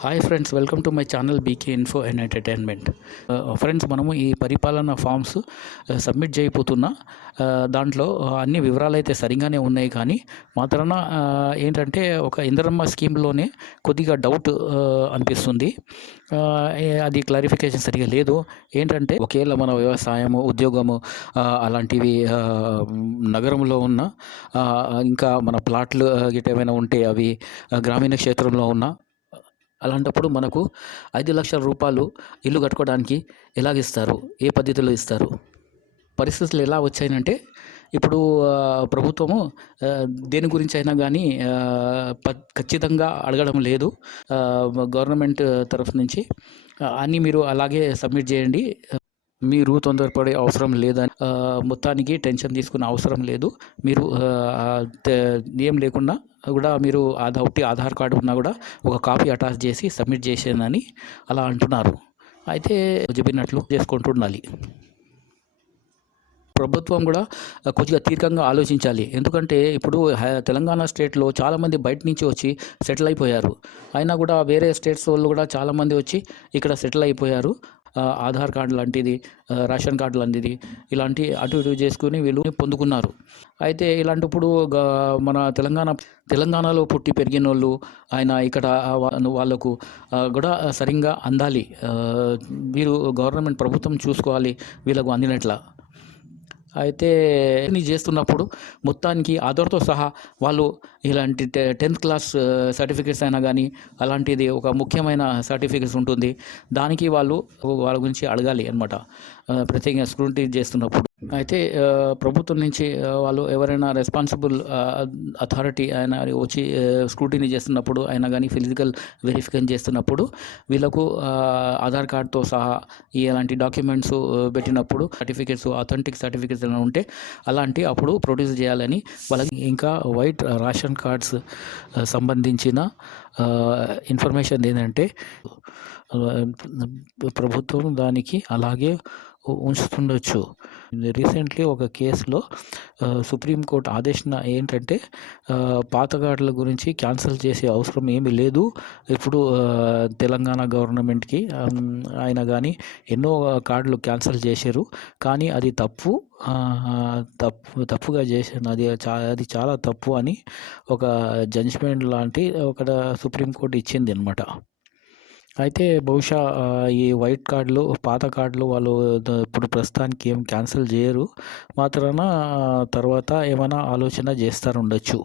Hi friends welcome to my channel BK info and entertainment friends మనము ఈ పరిపాలన forms submit uh, చేయబోతున్నా uh, దాంట్లో uh, అన్ని వివరాలు అయితే సరిగానే ఉన్నాయి కానీ మాత్రాన ఏంటంటే ఒక ఇంద్రమ్మ స్కీమ్లోనే కొద్దిగా డౌట్ అనిపిస్తుంది. అది క్లారిఫికేషన్ సరిగా లేదు. ఏంటంటే ఒకవేళ మన వ్యవసాయము ఉద్యోగము అలాంటివి నగరంలో ఉన్న ఇంకా మన ప్లాట్లు గిట్ గిట్ట ఏమైనా ఉంటే అవి గ్రామీణ క్షేత్రంలో ఉన్న అలాంటప్పుడు మనకు ఐదు లక్షల రూపాయలు ఇల్లు కట్టుకోవడానికి ఎలాగిస్తారు ఏ పద్ధతిలో ఇస్తారు? పరిస్థితులు ఎలా వచ్చాయంటే ఇప్పుడు ప్రభుత్వము దేని గురించి అయినా కానీ ప- ఖచ్చితంగా అడగడం లేదు. గవర్నమెంట్ తరఫు నుంచి అన్నీ మీరు అలాగే సబ్మిట్ చేయండి. మీరు తొందరపడే అవసరం లేదని మొత్తానికి టెన్షన్ తీసుకునే అవసరం లేదు. మీరు ఏం లేకుండా కూడా మీరు ఆధార్ ఒకటి ఆధార్ కార్డు ఉన్నా కూడా ఒక కాపీ అటాచ్ చేసి సబ్మిట్ చేసేదని అలా అంటున్నారు. అయితే చెప్పినట్లు చేసుకుంటూ ఉండాలి ప్రభుత్వం కూడా కొద్దిగా తీర్ఘంగా ఆలోచించాలి. ఎందుకంటే ఇప్పుడు హై- తెలంగాణ స్టేట్లో చాలామంది బయట నుంచి వచ్చి సెటిల్ అయిపోయారు. అయినా కూడా వేరే స్టేట్స్ వాళ్ళు కూడా చాలామంది వచ్చి ఇక్కడ సెటిల్ అయిపోయారు. ఆధార్ కార్డు లాంటిది రేషన్ కార్డు లాంటిది ఇలాంటి అటు ఇటు చేసుకుని వీళ్ళు పొందుకున్నారు. అయితే ఇలాంటప్పుడు మన తెలంగాణ తెలంగాణలో పుట్టి పెరిగిన వాళ్ళు ఆయన ఇక్కడ ఆ వాళ్ళకు కూడా సరిగ్గా అందాలి. వీరు గవర్నమెంట్ ప్రభుత్వం చూసుకోవాలి వీళ్ళకు అందినట్ల. అయితే నీ చేస్తున్నప్పుడు మొత్తానికి ఆధార్తో సహా వాళ్ళు ఇలాంటి టె టెన్త్ క్లాస్ సర్టిఫికేట్స్ అయినా కానీ అలాంటిది ఒక ముఖ్యమైన సర్టిఫికేట్స్ ఉంటుంది. దానికి వాళ్ళు వాళ్ళ గురించి అడగాలి అనమాట ప్రత్యేకంగా స్క్రూటీ చేస్తున్నప్పుడు. అయితే ప్రభుత్వం నుంచి వాళ్ళు ఎవరైనా రెస్పాన్సిబుల్ అథారిటీ ఆయన వచ్చి స్క్రూటినీ చేస్తున్నప్పుడు అయినా కానీ ఫిజికల్ వెరిఫికేషన్ చేస్తున్నప్పుడు వీళ్ళకు ఆధార్ కార్డ్తో సహా ఇలాంటి డాక్యుమెంట్స్ పెట్టినప్పుడు సర్టిఫికేట్స్ అథెంటిక్ సర్టిఫికేట్స్ ఏమైనా ఉంటే అలాంటి అప్పుడు ప్రొడ్యూస్ చేయాలని వాళ్ళకి ఇంకా వైట్ రేషన్ కార్డ్స్ సంబంధించిన ఇన్ఫర్మేషన్ ఏంటంటే ప్రభుత్వం దానికి అలాగే ఉంచుతుండొచ్చు. రీసెంట్లీ ఒక కేసులో సుప్రీంకోర్టు ఆదేశం ఏంటంటే ఆ, పాత గురించి క్యాన్సిల్ చేసే అవసరం ఏమీ లేదు. ఇప్పుడు తెలంగాణ గవర్నమెంట్కి ఆయన కానీ ఎన్నో కార్డులు క్యాన్సిల్ చేశారు. కానీ అది తప్పు. తప్పు తప్పుగా చేశాను అది చా అది చాలా తప్పు అని ఒక జడ్జ్మెంట్ లాంటి ఒక సుప్రీంకోర్టు ఇచ్చింది అనమాట అయితే బహుశా ఈ వైట్ కార్డులు పాత కార్డులు వాళ్ళు ఇప్పుడు ప్రస్తుతానికి ఏం క్యాన్సిల్ చేయరు. మాత్రాన తర్వాత ఏమైనా ఆలోచన చేస్తారు ఉండొచ్చు.